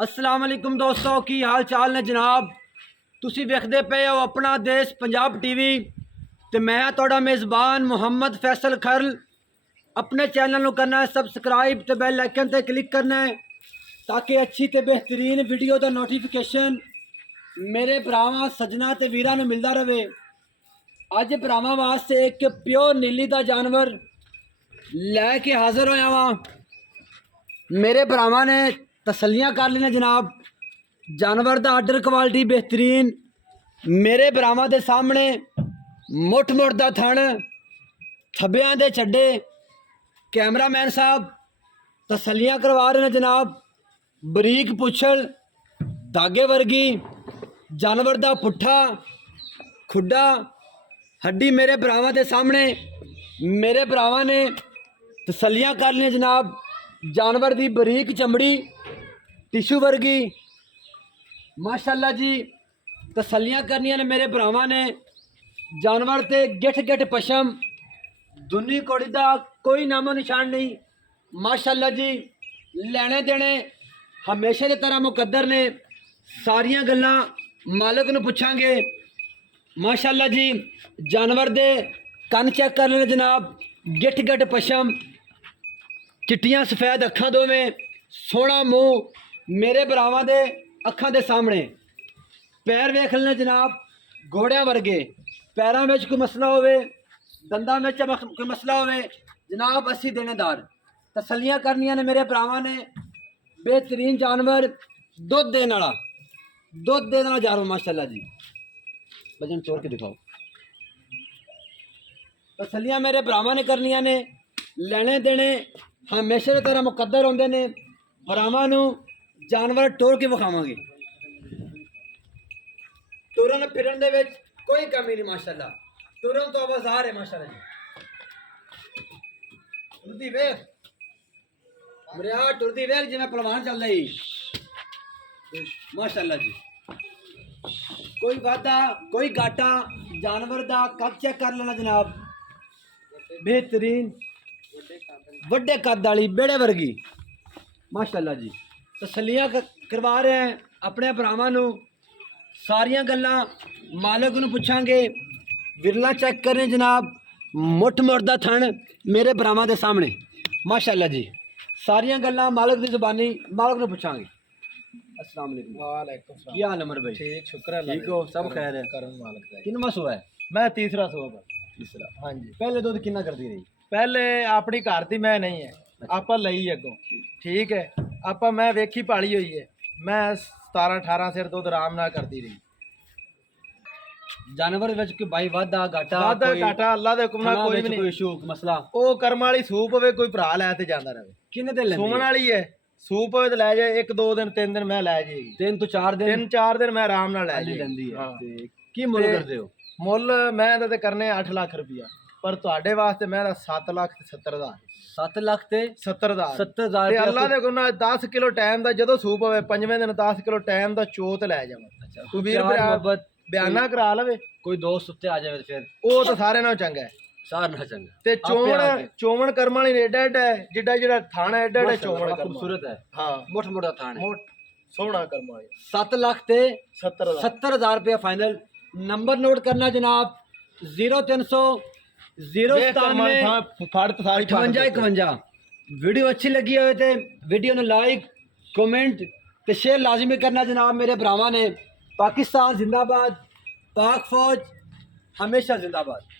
अस्सलाम वालेकुम दोस्तों, की हाल चाल ने जनाब। तुसी वेखदे पे हो अपना देश पंजाब टीवी ते मैं तुहाडा मेज़बान मुहम्मद फैसल खरल। अपने चैनल को करना है सबसक्राइब ते बैल आइकन ते क्लिक करना है ताकि अच्छी ते बेहतरीन वीडियो का नोटिफिकेशन मेरे भरावां सजना ते वीरां नूं मिलदा रहे। अज भरावां वास्ते एक प्योर नीली का जानवर लैके हाज़र होया वां। मेरे भरावां ने तसल्लियां कर लेने जनाब, जानवर का आर्डर क्वालिटी बेहतरीन। मेरे भरावां दे सामने मुठ मुठ दा थण, थब्बियां दे छड्डे। कैमरामैन साहब तसल्लियां करवा रहे हैं जनाब। बरीक पुछल, धागे वर्गी जानवर का पुट्ठा खुड्डा हड्डी मेरे भरावां दे सामने। मेरे भरावां ने तसल्लियां कर लिया जनाब। जानवर की बरीक चमड़ी टिशू वर्गी माशाअल्लाह जी। तसल्लियां करनियां ने मेरे भरावां ने। जानवर ते गिठ गिठ पशम, दुनी कोड़ी दा कोई नामो निशान नहीं माशाअल्लाह जी। लेने देने हमेशा की तरह मुकद्दर ने। सारियां गल्लां मालक नूं पुछांगे माशाअल्लाह जी। जानवर दे कन चेक कर लेने जनाब, गिठ गिठ पशम, चिट्टियां सफेद अखां दोवें, सोहना मूँह मेरे भरावां दे अखां दे सामने। पैर वेख लेने जनाब, घोड़ियां वर्गे। पैरों में कोई मसला होवे, दंदां में कोई मसला होवे जनाब, अस्सी देनेदार। तसल्लियां करनियां ने मेरे भरावां ने। बेहतरीन जानवर, दुध देने वाला, दुध देने वाला जानवर माशाअल्लाह जी। वजन तोड़ के दिखाओ। तसल्लियां मेरे भरावां ने करनियां ने। लेने देने हमेशा की तरह मुकद्दर होंदे ने। भरावां नूं जानवर टोर के विखावांगे। तुरन फिरन दे विच कोई कमी नहीं माशाअल्लाह। तुरन तो आवाज़ार है माशाअल्लाह जी। टुरदी वेख मरिया, टुरदी वेख जिवें पहलवान चल रही माशाअल्लाह जी। कोई वादा कोई घाटा जानवर दा कद चेक कर लेना जनाब। बेहतरीन वड्डे कद वाली बेड़े वर्गी माशाअल्लाह जी। तसल्लियां करवा रहे हैं अपने भरावां नूं। सारियां गल्लां मालक नूं पुछांगे। विरला चेक करें जनाब, मुठ मुठ दा थण मेरे भरावां दे सामने माशाअल्लाह जी। सारियां गल्लां मालक दी ज़ुबानी मालक नूं पुछांगे। अस्सलाम वालेकुम। वालेकुम सलाम। क्या हाल अमर भाई? ठीक, शुक्र है ठीक हो? सब खैर है? करम मालिक दा। किन्नवां सुआ है? मैं तीसरा सुआ पर। तीसरा। हाँ जी। पहले दुध किन्ना करती रही? पहले अपनी घर दी मैं नहीं है, ਆਪਾਂ ਲਈ ਅੱਗੋਂ ਠੀਕ ਹੈ। ਆਪਾਂ ਮੈਂ ਵੇਖੀ ਪਾਲੀ ਹੋਈ ਹੈ। ਮੈਂ 17-18 ਸਿਰ ਦੁੱਧ ਆਰਾਮ ਨਾਲ ਕਰਦੀ ਰਹੀ। जानवर विच कोई भाई वादा घाटा ਵਾਧਾ कोई ਘਾਟਾ ਅੱਲਾ ਦੇ ਹੁਕਮ ਨਾਲ खाना ਕੋਈ विच ਵੀ कोई ਨਹੀਂ। इशू मसला ਉਹ ਕਰਮ ਵਾਲੀ ਸੂਪ ਹੋਵੇ, ਕੋਈ ਭਰਾ ਲੈ ਤੇ ਜਾਂਦਾ ਰਹੇ। किन्ने दिन लेंदी ਸੁਮਣ है? ਵਾਲੀ ਹੈ, ਸੂਪ ਹੋਵੇ ਤੇ ਲੈ ਜਾਏ। 1-2 ਦਿਨ 3 ਦਿਨ ਮੈਂ ਲੈ ਜਾਏਗੀ। 3 तो 4 दिन 3-4 ਦਿਨ ਮੈਂ ਆਰਾਮ ਨਾਲ ਲੈ ले ਜਾਏਗੀ। लेंदी है। हाँ। ते की मुल ते- करदे हो? ਮੁੱਲ ਮੈਂ ਇਹਦਾ ਤੇ ਕਰਨੇ 8 ਲੱਖ ਰੁਪਇਆ, ਪਰ ਤੁਹਾਡੇ ਵਾਸਤੇ ਮੈਂ 7 ਲੱਖ ਤੇ 70 ਹਜ਼ਾਰ 7 लाख ते 70 ਹਜ਼ਾਰ 70,000 ਤੇ ਅੱਲਾ ਦੇ ਕੋਲ 10 ਕਿਲੋ ਟਾਈਮ ਦਾ ਜਦੋਂ ਸੂਪ ਹੋਵੇ 5ਵੇਂ ਦਿਨ 10 ਕਿਲੋ ਟਾਈਮ ਦਾ ਚੋਤ ਲੈ ਜਾਵਾਂ। अच्छा ਕੋਈ ਵੀਰ प्यार ਭਰਾ मोहब्बत ਬਿਆਨਾ ਕਰਾ ਲਵੇ, कोई दोस्त उत्ते आ जाए फिर ਉਹ ਤਾਂ ਸਾਰਿਆਂ ਨਾਲੋਂ ਚੰਗਾ ਹੈ। सार ना चंगा ਤੇ आपे आके। ਚੋਵਣ ਕਰਮ ਵਾਲੀ ਏਡਾ ਏਡਾ ਹੈ, ਜਿੱਡਾ ਜਿਹੜਾ ਥਾਣਾ ਏਡਾ ਏਡਾ माशाअल्लाह, ਚੋਵਣ बड़ा ਕਰਮ खूबसूरत है। ਹਾਂ। मोट मोटा थान है। ਮੋਟ ਸੋਹਣਾ ਕਰਮ ਵਾਲੀ 7 लाख ते 70 ਹਜ਼ਾਰ 70,000 रुपया फाइनल। नंबर नोट करना जनाब, 0300 ਵੇਖ ਕਰਮ ਵਾਲੀ 097 ਥਾਂ ਫੜ ਤੇ ਸਾਰੀ 58 51। वीडियो अच्छी लगी हो तो वीडियो ने लाइक कमेंट तो शेयर लाजमी करना जनाब मेरे भरावां ने। पाकिस्तान जिंदाबाद, पाक फौज हमेशा जिंदाबाद।